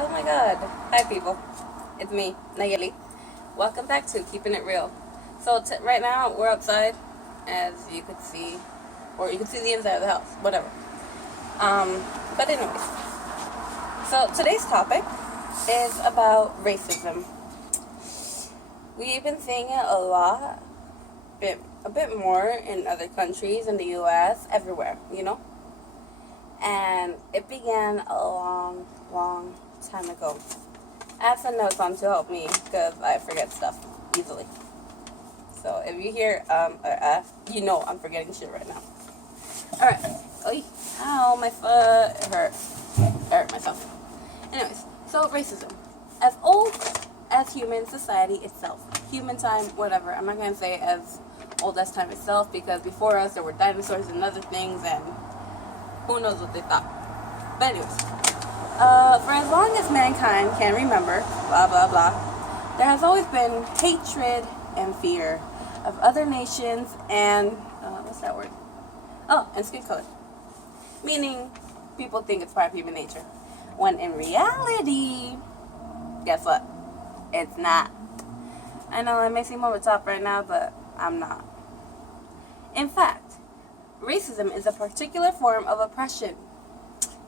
Oh my god. Hi people. It's me, Nayeli. Welcome back to Keeping It Real. So right now we're outside, as you could see, or you can see the inside of the house, whatever. But anyways, so today's topic is about racism. We've been seeing it a bit more in other countries, in the U.S., everywhere, and it began a long time ago. I have some notes on to help me because I forget stuff easily. So if you hear I'm forgetting shit right now. Alright. Ow, my foot. It hurt. I hurt myself. Anyways, so racism. As old as human society itself. Human time, whatever. I'm not going to say as old as time itself because before us there were dinosaurs and other things and who knows what they thought. But anyways, for as long as mankind can remember, blah blah blah, there has always been hatred and fear of other nations and what's that word? Oh, and skin color. Meaning, people think it's part of human nature, when in reality, guess what? It's not. I know I may seem over the top right now, but I'm not. In fact, racism is a particular form of oppression.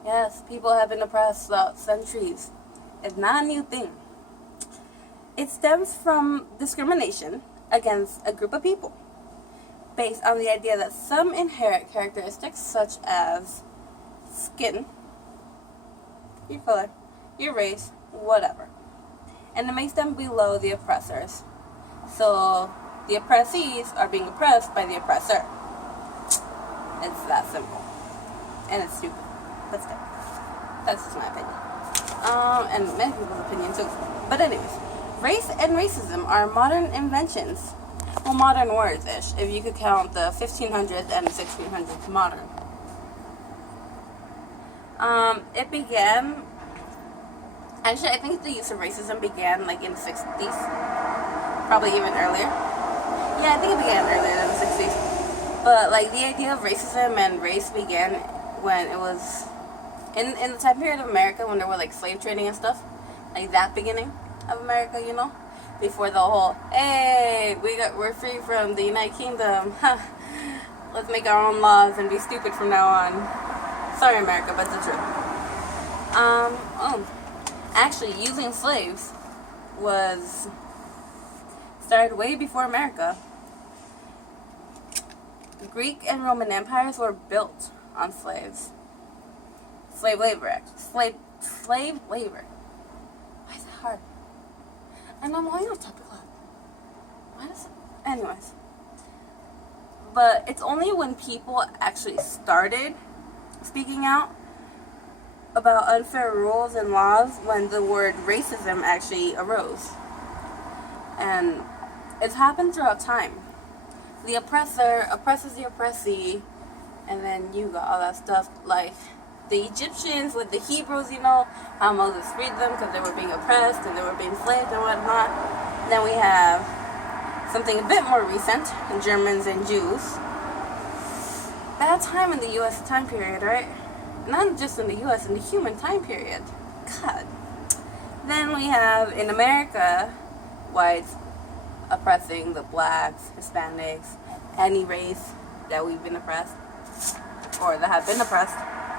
Yes, people have been oppressed throughout centuries. It's not a new thing. It stems from discrimination against a group of people based on the idea that some inherent characteristics such as skin, your color, your race, whatever, and it makes them below the oppressors. So the oppressees are being oppressed by the oppressor. It's that simple. And it's stupid. But still. That's just my opinion. And many people's opinion too. But anyways, race and racism are modern inventions. Well, modern words-ish, if you could count the 1500s and 1600s modern. It began, actually I think the use of racism began like in the 60s. Probably even earlier. Yeah, I think it began earlier than the 60s. But like the idea of racism and race began when it was in the time period of America when there were like slave trading and stuff, like that beginning of America, before the whole hey we're free from the United Kingdom, let's make our own laws and be stupid from now on. Sorry America, but it's the truth. Actually using slaves was started way before America. Greek and Roman empires were built on slaves. Slave labor. Why is it hard? And I'm only on topic a lot. Why does it? Anyways. But it's only when people actually started speaking out about unfair rules and laws when the word racism actually arose. And it's happened throughout time. The oppressor oppresses the oppressee, and then you got all that stuff like the Egyptians with the Hebrews, how Moses freed them because they were being oppressed and they were being enslaved and whatnot. Then we have something a bit more recent, Germans and Jews. Bad time in the U.S. time period, right? Not just in the U.S., in the human time period. God. Then we have in America, whites oppressing the blacks, Hispanics, any race that we've been oppressed or that have been oppressed,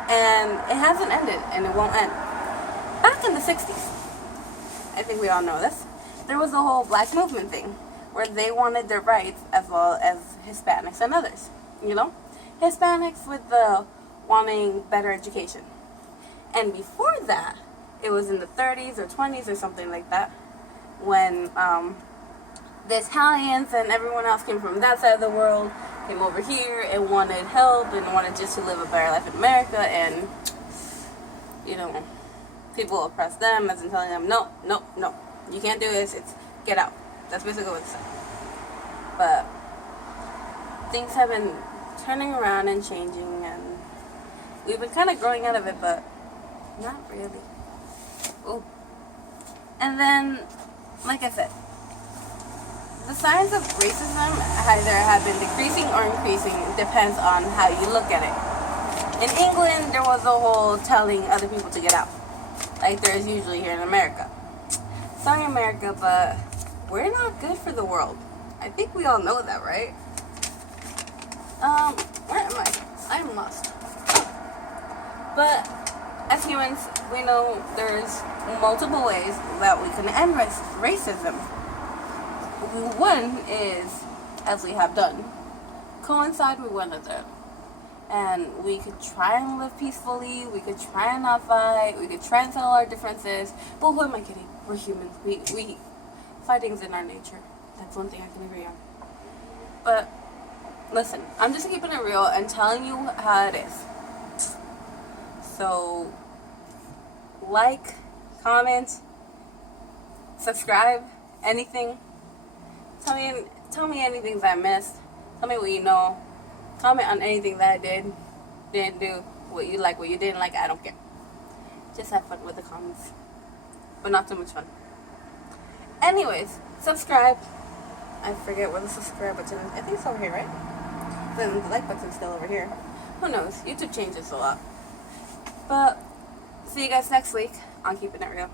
and it hasn't ended and it won't end. Back in the 60s, I think we all know this, there was a whole black movement thing where they wanted their rights as well as Hispanics and others, Hispanics with the wanting better education. And before that, it was in the 30s or 20s or something like that when the Italians and everyone else came from that side of the world, came over here and wanted help and wanted just to live a better life in America, and people oppressed them as in telling them no, you can't do this, it's get out. That's basically what it's saying. But things have been turning around and changing, and we've been kind of growing out of it, but not really. Ooh. And then, like I said, the signs of racism either have been decreasing or increasing. It depends on how you look at it. In England, there was a whole telling other people to get out. like there is usually here in America. Sorry, America, but we're not good for the world. I think we all know that, right? Where am I? I'm lost. But as humans, we know there's multiple ways that we can end racism. One is, as we have done, coincide with one another. And we could try and live peacefully, we could try and not fight, we could try and settle our differences. But who am I kidding? We're humans. We fighting's in our nature. That's one thing I can agree on. But listen, I'm just keeping it real and telling you how it is. So, like, comment, subscribe, anything. Tell me anything that I missed. Tell me what you know. Comment on anything that I didn't do, what you like, what you didn't like. I don't care. Just have fun with the comments, but not too much fun. Anyways, subscribe. I forget where the subscribe button is. I think it's over here, right? Then the like button's still over here. Who knows? YouTube changes a lot. But see you guys next week on Keeping It Real.